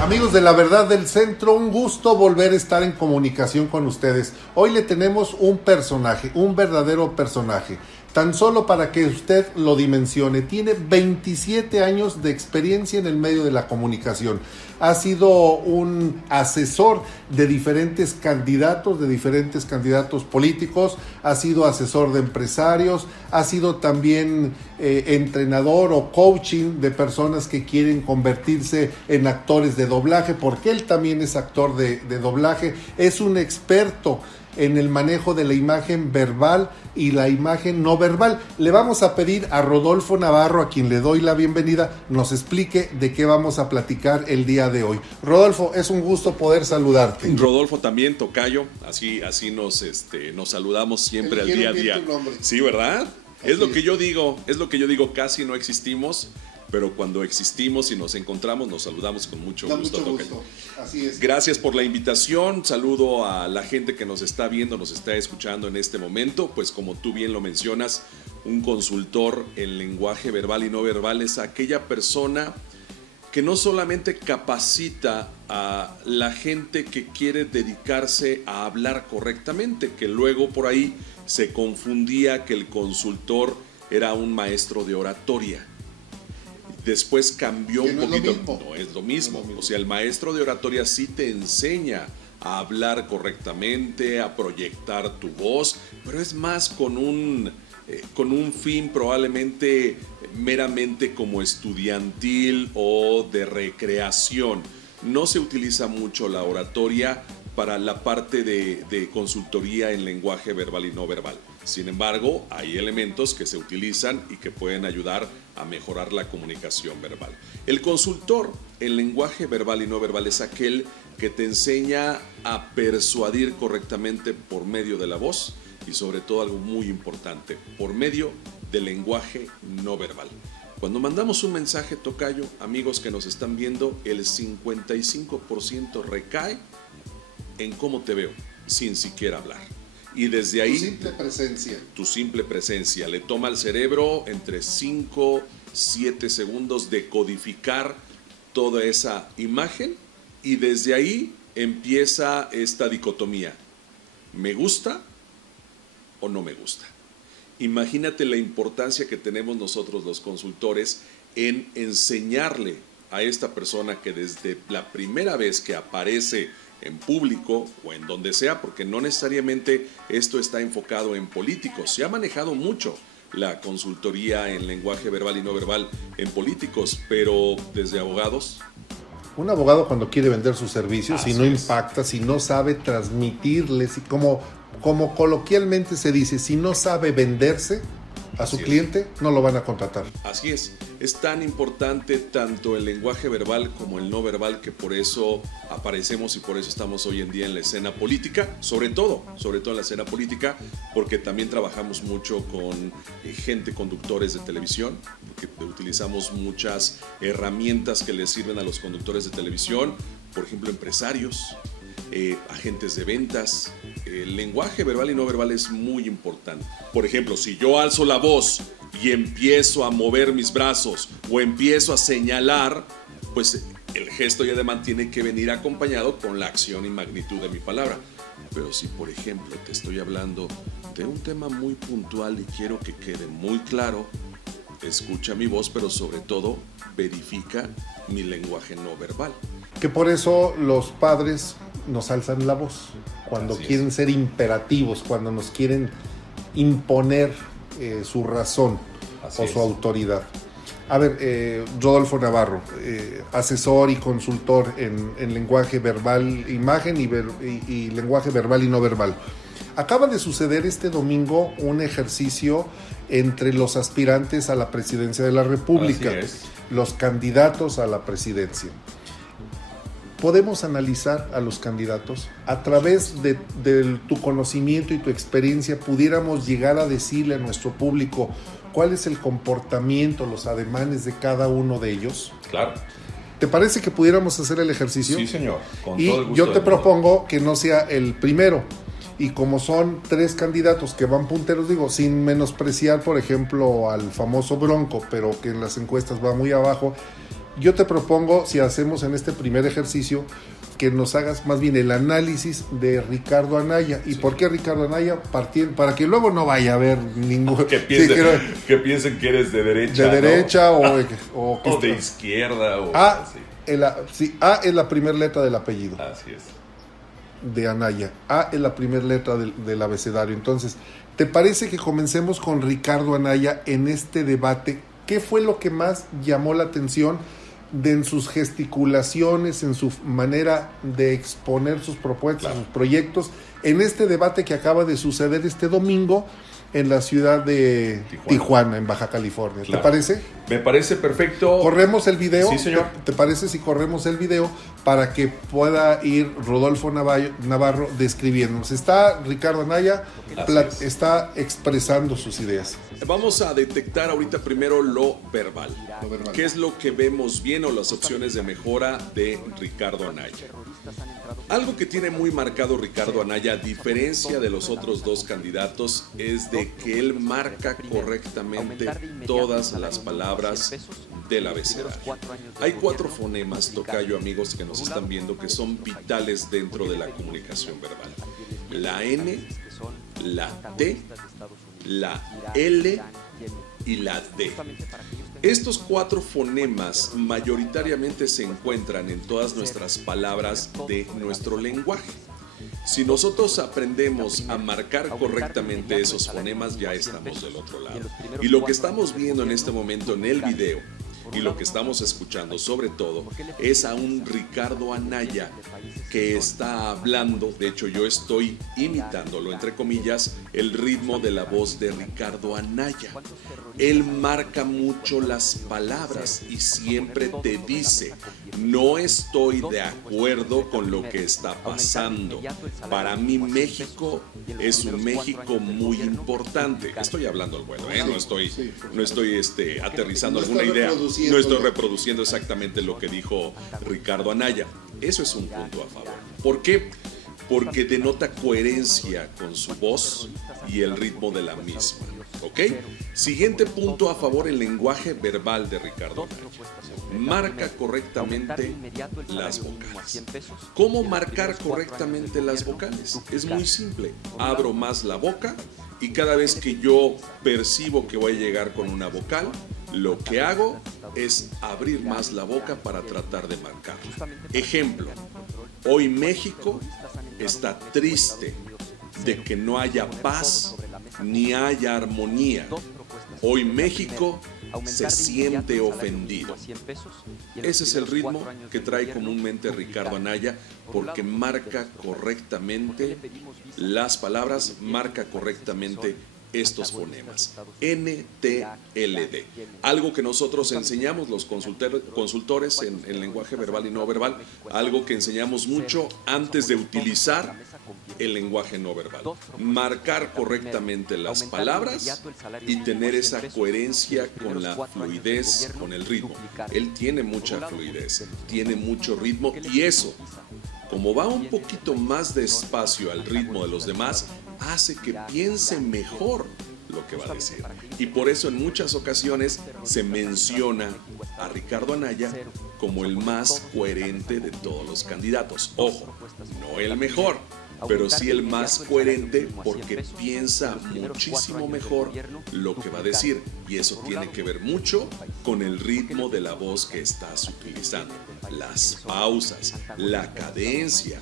Amigos de La Verdad del Centro, un gusto volver a estar en comunicación con ustedes. Hoy le tenemos un personaje, un verdadero personaje. Tan solo para que usted lo dimensione, tiene 27 años de experiencia en el medio de la comunicación. Ha sido un asesor de diferentes candidatos políticos, ha sido asesor de empresarios, ha sido también entrenador o coaching de personas que quieren convertirse en actores de doblaje, porque él también es actor de doblaje. Es un experto en el manejo de la imagen verbal y la imagen no verbal. Le vamos a pedir a Rodolfo Navarro, a quien le doy la bienvenida, nos explique de qué vamos a platicar el día de hoy. Rodolfo, es un gusto poder saludarte. Rodolfo también, tocayo, así nos saludamos siempre al día a día. Sí, ¿verdad? Es lo que yo digo, casi no existimos, pero cuando existimos y nos encontramos nos saludamos con mucho gusto. Así es. Gracias por la invitación, saludo a la gente que nos está viendo, nos está escuchando en este momento. Pues como tú bien lo mencionas, un consultor en lenguaje verbal y no verbal es aquella persona que no solamente capacita a la gente que quiere dedicarse a hablar correctamente, que luego por ahí se confundía que el consultor era un maestro de oratoria. Después cambió un poquito. No es lo mismo. O sea, el maestro de oratoria sí te enseña a hablar correctamente, a proyectar tu voz, pero es más con un fin probablemente meramente como estudiantil o de recreación. No se utiliza mucho la oratoria para la parte de consultoría en lenguaje verbal y no verbal. Sin embargo, hay elementos que se utilizan y que pueden ayudar a mejorar la comunicación verbal. El consultor en lenguaje verbal y no verbal es aquel que te enseña a persuadir correctamente por medio de la voz y sobre todo algo muy importante, por medio del lenguaje no verbal. Cuando mandamos un mensaje, tocayo, amigos que nos están viendo, el 55% recae en cómo te veo, sin siquiera hablar. Y desde ahí, tu simple presencia le toma al cerebro entre 5, 7 segundos de codificar toda esa imagen y desde ahí empieza esta dicotomía. ¿Me gusta o no me gusta? Imagínate la importancia que tenemos nosotros los consultores en enseñarle a esta persona que desde la primera vez que aparece en público o en donde sea, porque no necesariamente esto está enfocado en políticos. Se ha manejado mucho la consultoría en lenguaje verbal y no verbal en políticos, pero desde abogados. Un abogado cuando quiere vender sus servicios, si no impacta, si no sabe transmitirles, y como coloquialmente se dice, si no sabe venderse a su cliente, no lo van a contratar. Así es tan importante tanto el lenguaje verbal como el no verbal, que por eso aparecemos y por eso estamos hoy en día en la escena política, sobre todo en la escena política, porque también trabajamos mucho con conductores de televisión, porque utilizamos muchas herramientas que les sirven a los conductores de televisión, por ejemplo, empresarios, agentes de ventas. El lenguaje verbal y no verbal es muy importante. Por ejemplo, si yo alzo la voz y empiezo a mover mis brazos o empiezo a señalar, pues el gesto y ademán tiene que venir acompañado con la acción y magnitud de mi palabra. Pero si, por ejemplo, te estoy hablando de un tema muy puntual y quiero que quede muy claro, escucha mi voz, pero sobre todo verifica mi lenguaje no verbal. Que por eso los padres nos alzan la voz cuando quieren ser imperativos, cuando nos quieren imponer su razón o su autoridad. A ver, Rodolfo Navarro, asesor y consultor en lenguaje verbal, imagen y lenguaje verbal y no verbal. Acaba de suceder este domingo un ejercicio entre los aspirantes a la presidencia de la República, los candidatos a la presidencia. Podemos analizar a los candidatos a través de tu conocimiento y tu experiencia. Pudiéramos llegar a decirle a nuestro público cuál es el comportamiento, los ademanes de cada uno de ellos. Claro. ¿Te parece que pudiéramos hacer el ejercicio? Sí, señor. Con todo el gusto. Yo te propongo que no sea el primero. Y como son 3 candidatos que van punteros, digo, sin menospreciar, por ejemplo, al famoso Bronco, pero que en las encuestas va muy abajo, yo te propongo, si hacemos en este primer ejercicio, que nos hagas más bien el análisis de Ricardo Anaya. ¿Y por qué Ricardo Anaya? Para que luego no vaya a haber ningún... Que piensen que eres de derecha. De derecha, ¿no? o de izquierda. O A es la primera letra del apellido. Así es. De Anaya. A es la primera letra del abecedario. Entonces, ¿te parece que comencemos con Ricardo Anaya en este debate? ¿Qué fue lo que más llamó la atención en sus gesticulaciones, en su manera de exponer sus propuestas, sus proyectos, en este debate que acaba de suceder este domingo en la ciudad de Tijuana, en Baja California? Claro. ¿Te parece? Me parece perfecto. ¿Corremos el video? Sí, señor. ¿Te parece si corremos el video para que pueda ir Rodolfo Navarro describiéndonos? Está Ricardo Anaya, está expresando sus ideas. Vamos a detectar ahorita primero lo verbal. ¿Qué es lo que vemos bien o las opciones de mejora de Ricardo Anaya? Algo que tiene muy marcado Ricardo Anaya, a diferencia de los otros dos candidatos, es de que él marca correctamente todas las palabras del abecedario. Hay 4 fonemas, tocayo, amigos que nos están viendo, que son vitales dentro de la comunicación verbal. La N, la T, la L y la D. Estos 4 fonemas mayoritariamente se encuentran en todas nuestras palabras de nuestro lenguaje. Si nosotros aprendemos a marcar correctamente esos fonemas, ya estamos del otro lado. Y lo que estamos viendo en este momento en el video, y lo que estamos escuchando sobre todo, es a un Ricardo Anaya que está hablando. De hecho, yo estoy imitándolo, entre comillas, el ritmo de la voz de Ricardo Anaya. Él marca mucho las palabras y siempre te dice: no estoy de acuerdo con lo que está pasando. Para mí México es un México muy importante. Estoy hablando al vuelo, no estoy aterrizando alguna idea. No estoy reproduciendo exactamente lo que dijo Ricardo Anaya. Eso es un punto a favor. ¿Por qué? Porque denota coherencia con su voz y el ritmo de la misma. ¿Ok? Siguiente punto a favor: el lenguaje verbal de Ricardo Anaya. Marca correctamente las vocales. ¿Cómo marcar correctamente las vocales? Es muy simple. Abro más la boca y cada vez que yo percibo que voy a llegar con una vocal, lo que hago es abrir más la boca para tratar de marcar. Ejemplo: hoy México está triste de que no haya paz ni haya armonía. Hoy México se siente ofendido. Ese es el ritmo que trae comúnmente Ricardo Anaya, porque marca correctamente las palabras, marca correctamente estos fonemas. N, T, L, D. Algo que nosotros enseñamos, los consultores en lenguaje verbal y no verbal, algo que enseñamos mucho antes de utilizar el lenguaje no verbal. Marcar correctamente las palabras y tener esa coherencia con la fluidez, con el ritmo. Él tiene mucha fluidez, tiene mucho ritmo, y eso, como va un poquito más despacio al ritmo de los demás, hace que piense mejor lo que va a decir. Y por eso en muchas ocasiones se menciona a Ricardo Anaya como el más coherente de todos los candidatos. Ojo, no el mejor, pero sí el más coherente, porque piensa muchísimo mejor lo que va a decir. Y eso tiene que ver mucho con el ritmo de la voz que estás utilizando, las pausas, la cadencia,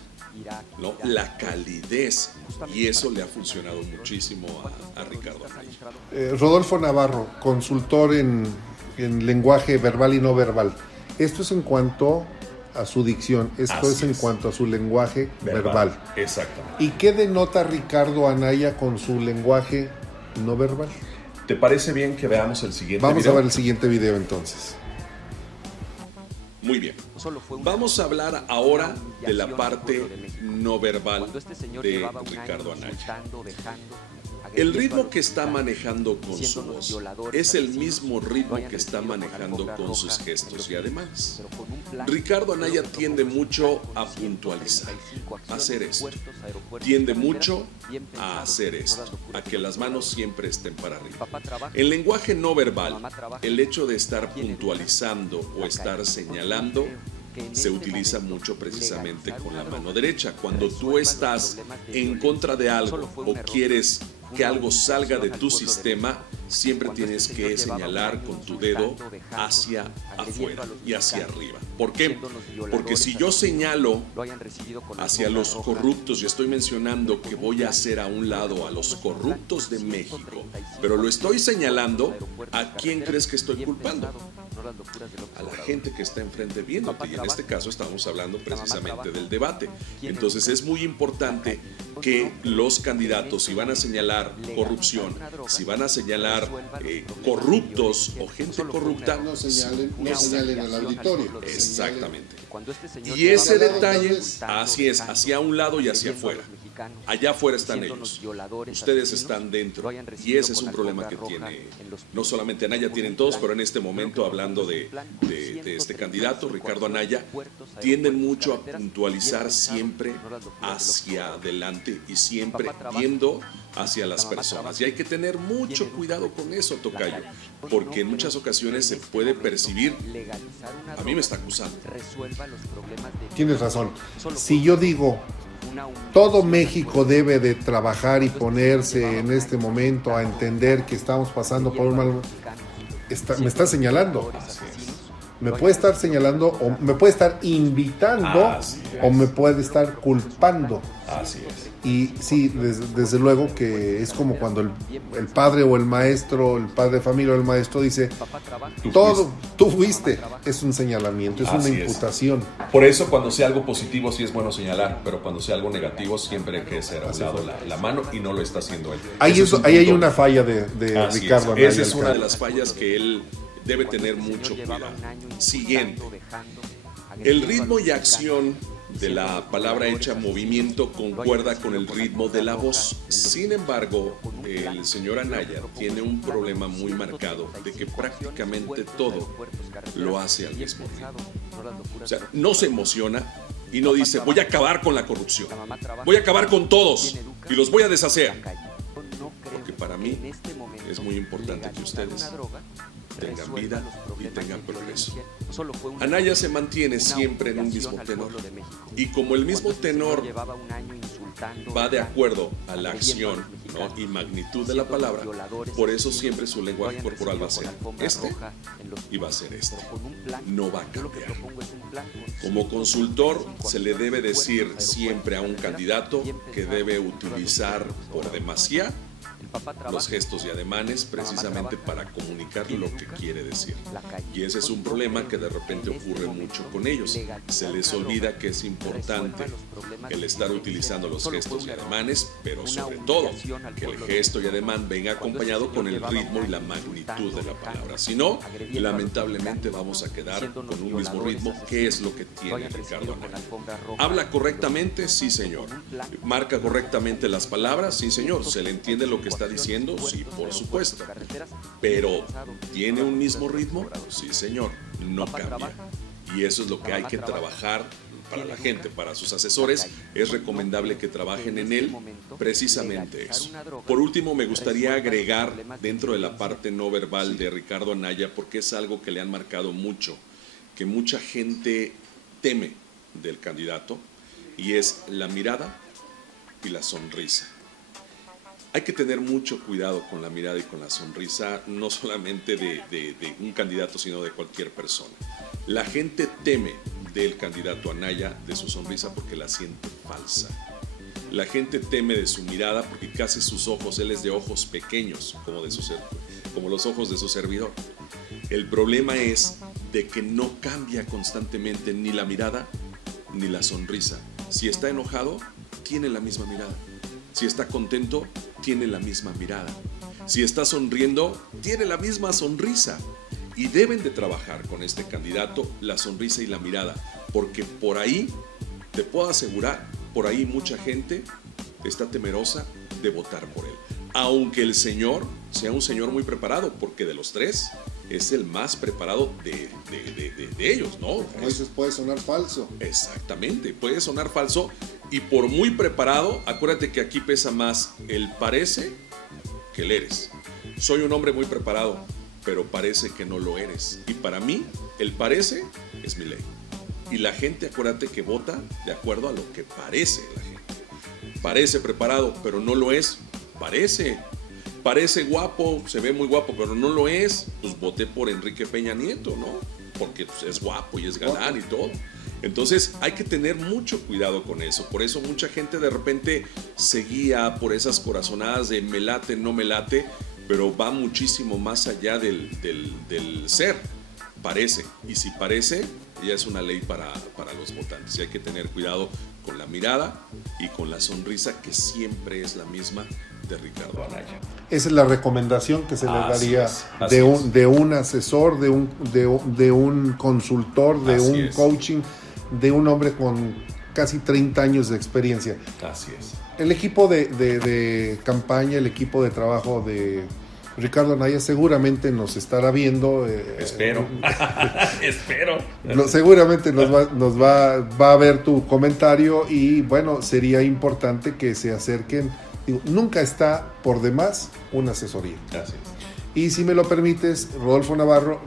¿no? La calidez, y eso le ha funcionado muchísimo a Ricardo Anaya. Rodolfo Navarro, consultor en lenguaje verbal y no verbal. Esto es en cuanto a su dicción, esto es en cuanto a su lenguaje verbal. Exactamente. ¿Y qué denota Ricardo Anaya con su lenguaje no verbal? ¿Te parece bien que veamos el siguiente video? Vamos a ver el siguiente video entonces. Muy bien. Vamos a hablar ahora de la parte no verbal de Ricardo Anaya. El ritmo que está manejando con su voz es el mismo ritmo que está manejando con sus gestos y además. Ricardo Anaya tiende mucho a puntualizar, a hacer esto. Tiende mucho a hacer esto, a que las manos siempre estén para arriba. En lenguaje no verbal, el hecho de estar puntualizando o estar señalando se utiliza mucho precisamente con la mano derecha. Cuando tú estás en contra de algo o quieres que algo salga de tu sistema, siempre tienes que señalar con tu dedo hacia afuera y hacia arriba. ¿Por qué? Porque si yo señalo hacia los corruptos y estoy mencionando que voy a hacer a un lado a los corruptos de México, pero lo estoy señalando, ¿a quién crees que estoy culpando? A la gente que está enfrente viéndote, y en este caso estamos hablando precisamente del debate. Entonces es muy importante que los candidatos, si van a señalar corrupción, si van a señalar corruptos o gente corrupta, no señalen al auditorio. Exactamente. Y ese detalle, así es, hacia un lado y hacia afuera. Allá afuera están ellos, ustedes están dentro, y ese es un problema que tiene, no solamente Anaya, tienen todos, pero en este momento, hablando de este candidato, Ricardo Anaya, tienden mucho a puntualizar siempre hacia adelante y siempre viendo hacia las personas. Y hay que tener mucho cuidado con eso, tocayo, porque en muchas ocasiones se puede percibir, a mí me está acusando. Tienes razón. Si yo digo, todo México debe de trabajar y ponerse en este momento a entender que estamos pasando por un mal... me está señalando. Me puede estar señalando o me puede estar invitando o me puede estar culpando. Así es. Y sí, desde luego que es como cuando el padre o el maestro, el padre de familia o el maestro dice, tú fuiste, es un señalamiento, es una imputación. Por eso cuando sea algo positivo sí es bueno señalar, pero cuando sea algo negativo siempre hay que hacer a un lado la mano, y no lo está haciendo él. Ahí hay una falla de Ricardo Anaya. Esa es una de las fallas que él debe tener mucho cuidado. Siguiente, el ritmo y acción de la palabra hecha movimiento concuerda con el ritmo de la voz. Sin embargo, el señor Anaya tiene un problema muy marcado de que prácticamente todo lo hace al mismo ritmo. O sea, no se emociona y no dice, voy a acabar con la corrupción, voy a acabar con todos y los voy a deshacer. Porque para mí es muy importante que ustedes tengan vida y tengan progreso. Anaya se mantiene siempre en un mismo tenor, y como el mismo tenor va de acuerdo a la acción, ¿no?, y magnitud de la palabra, por eso siempre su lenguaje corporal va a ser este y va a ser este, no va a cambiar. Como consultor se le debe decir siempre a un candidato que debe utilizar por demasía los gestos y ademanes precisamente para comunicar lo que quiere decir. Y ese es un problema que de repente ocurre mucho con ellos. Se les olvida que es importante el estar utilizando los gestos y ademanes, pero sobre todo que el gesto y ademán venga acompañado con el ritmo y la magnitud de la palabra. Si no, lamentablemente vamos a quedar con un mismo ritmo, que es lo que tiene Ricardo Anaya. ¿Habla correctamente? Sí, señor. ¿Marca correctamente las palabras? Sí, señor. ¿Se le entiende lo que está diciendo? Sí, por supuesto. Pero ¿tiene un mismo ritmo? Sí, señor. No cambia. Y eso es lo que hay que trabajar para la gente, para sus asesores. Es recomendable que trabajen en él precisamente eso. Por último, me gustaría agregar dentro de la parte no verbal de Ricardo Anaya, porque es algo que le han marcado mucho, que mucha gente teme del candidato, y es la mirada y la sonrisa. Hay que tener mucho cuidado con la mirada y con la sonrisa, no solamente de un candidato, sino de cualquier persona. La gente teme del candidato Anaya, de su sonrisa, porque la siente falsa. La gente teme de su mirada porque casi sus ojos, él es de ojos pequeños, como los ojos de su servidor. El problema es de que no cambia constantemente ni la mirada ni la sonrisa. Si está enojado, tiene la misma mirada. Si está contento, tiene la misma mirada. Si está sonriendo, tiene la misma sonrisa. Y deben de trabajar con este candidato la sonrisa y la mirada, porque por ahí, te puedo asegurar, por ahí mucha gente está temerosa de votar por él. aunque el señor sea un señor muy preparado, porque de los tres es el más preparado de ellos, ¿no? Como dices, puede sonar falso. Exactamente, puede sonar falso, y por muy preparado, acuérdate que aquí pesa más el parece que el eres. Soy un hombre muy preparado, pero parece que no lo eres. Y para mí, el parece es mi ley. Y la gente, acuérdate que vota de acuerdo a lo que parece la gente. Parece preparado, pero no lo es. Parece guapo, se ve muy guapo, pero no lo es. Pues voté por Enrique Peña Nieto, ¿no? Porque pues, es guapo y es galán y todo. Entonces hay que tener mucho cuidado con eso. Por eso mucha gente de repente se guía por esas corazonadas de me late, no me late, pero va muchísimo más allá del ser. Parece. Y si parece, ya es una ley para los votantes. Y hay que tener cuidado con la mirada y con la sonrisa, que siempre es la misma de Ricardo Anaya. Esa es la recomendación que se le daría de un asesor, de un consultor, de un coaching, de un hombre con casi 30 años de experiencia. Así es. El equipo de campaña, el equipo de trabajo de Ricardo Anaya seguramente nos estará viendo. Espero. Espero. Seguramente nos va a ver tu comentario, y bueno, sería importante que se acerquen. Digo, nunca está por demás una asesoría. Así es. Y si me lo permites, Rodolfo Navarro,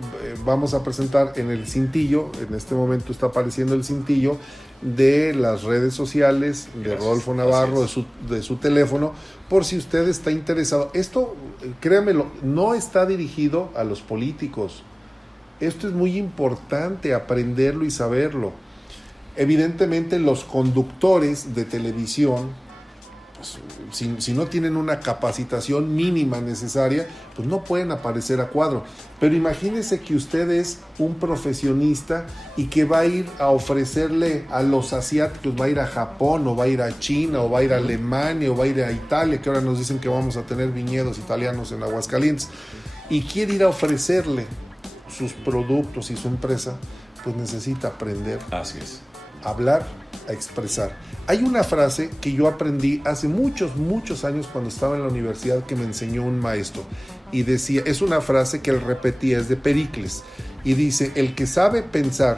vamos a presentar en el cintillo, en este momento está apareciendo el cintillo de las redes sociales de Rodolfo Navarro, de su teléfono, por si usted está interesado. Esto, créamelo, no está dirigido a los políticos. Esto es muy importante aprenderlo y saberlo. Evidentemente los conductores de televisión, si no tienen una capacitación mínima necesaria, pues no pueden aparecer a cuadro. Pero imagínese que usted es un profesionista y que va a ir a ofrecerle a los asiáticos, va a ir a Japón, o va a ir a China, o va a ir a Alemania, o va a ir a Italia, que ahora nos dicen que vamos a tener viñedos italianos en Aguascalientes, y quiere ir a ofrecerle sus productos y su empresa, pues necesita aprender. Así es. A hablar, a expresar. Hay una frase que yo aprendí hace muchos años cuando estaba en la universidad, que me enseñó un maestro, y decía, es una frase que él repetía, es de Pericles, y dice: el que sabe pensar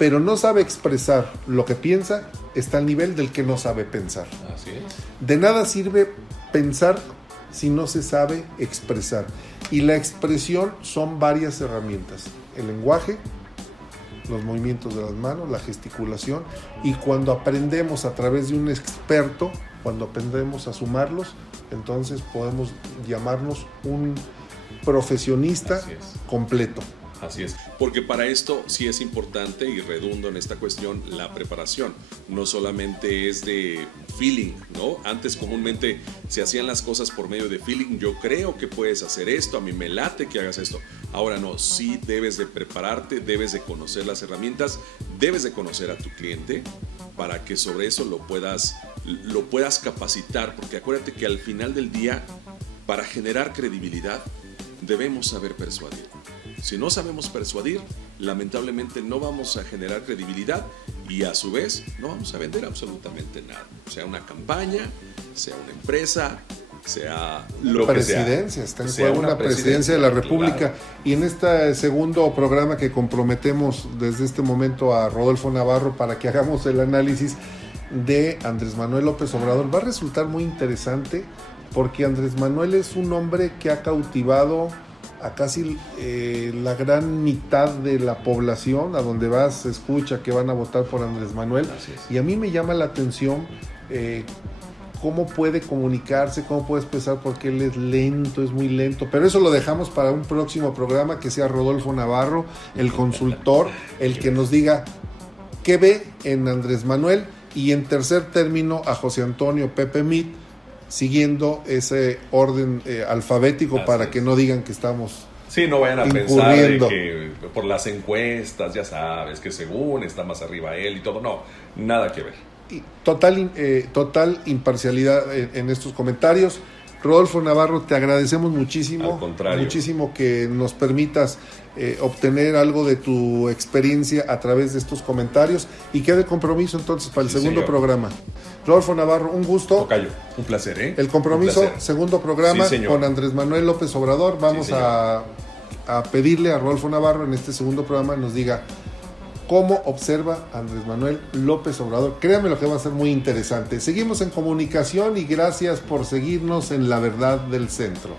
pero no sabe expresar lo que piensa está al nivel del que no sabe pensar. Así es. De nada sirve pensar si no se sabe expresar, y la expresión son varias herramientas: el lenguaje, los movimientos de las manos, la gesticulación, y cuando aprendemos a través de un experto, cuando aprendemos a sumarlos, entonces podemos llamarnos un profesionista completo. Así es, porque para esto sí es importante, y redundo en esta cuestión, la preparación. No solamente es de feeling, ¿no? Antes comúnmente se hacían las cosas por medio de feeling. Yo creo que puedes hacer esto, a mí me late que hagas esto. Ahora no, sí debes de prepararte, debes de conocer las herramientas, debes de conocer a tu cliente para que sobre eso lo puedas capacitar, porque acuérdate que al final del día, para generar credibilidad, debemos saber persuadir. Si no sabemos persuadir, lamentablemente no vamos a generar credibilidad, y a su vez no vamos a vender absolutamente nada. Sea una campaña, sea una empresa, sea lo que sea. Presidencia, está en juego una presidencia de la República. Claro. Y en este segundo programa que comprometemos desde este momento a Rodolfo Navarro para que hagamos el análisis de Andrés Manuel López Obrador, va a resultar muy interesante, porque Andrés Manuel es un hombre que ha cautivado a casi la gran mitad de la población. A donde vas se escucha que van a votar por Andrés Manuel. Y a mí me llama la atención cómo puede comunicarse, cómo puede expresar, porque él es lento, es muy lento. Pero eso lo dejamos para un próximo programa, que sea Rodolfo Navarro, el consultor, el que nos diga qué ve en Andrés Manuel. Y en tercer término, a José Antonio Pepe Mit, siguiendo ese orden alfabético. Así para que no digan que estamos no vayan a pensar de que por las encuestas, ya sabes, que según está más arriba él y todo. No, nada que ver. Y total imparcialidad en estos comentarios. Rodolfo Navarro, te agradecemos muchísimo. Al contrario. Muchísimo que nos permitas obtener algo de tu experiencia a través de estos comentarios, y quede compromiso entonces para el segundo programa. Rodolfo Navarro, un gusto. Tocayo, un placer, ¿eh? El compromiso, segundo programa con Andrés Manuel López Obrador. Vamos a pedirle a Rodolfo Navarro en este segundo programa nos diga cómo observa Andrés Manuel López Obrador. Créanme lo que va a ser muy interesante. Seguimos en comunicación y gracias por seguirnos en La Verdad del Centro.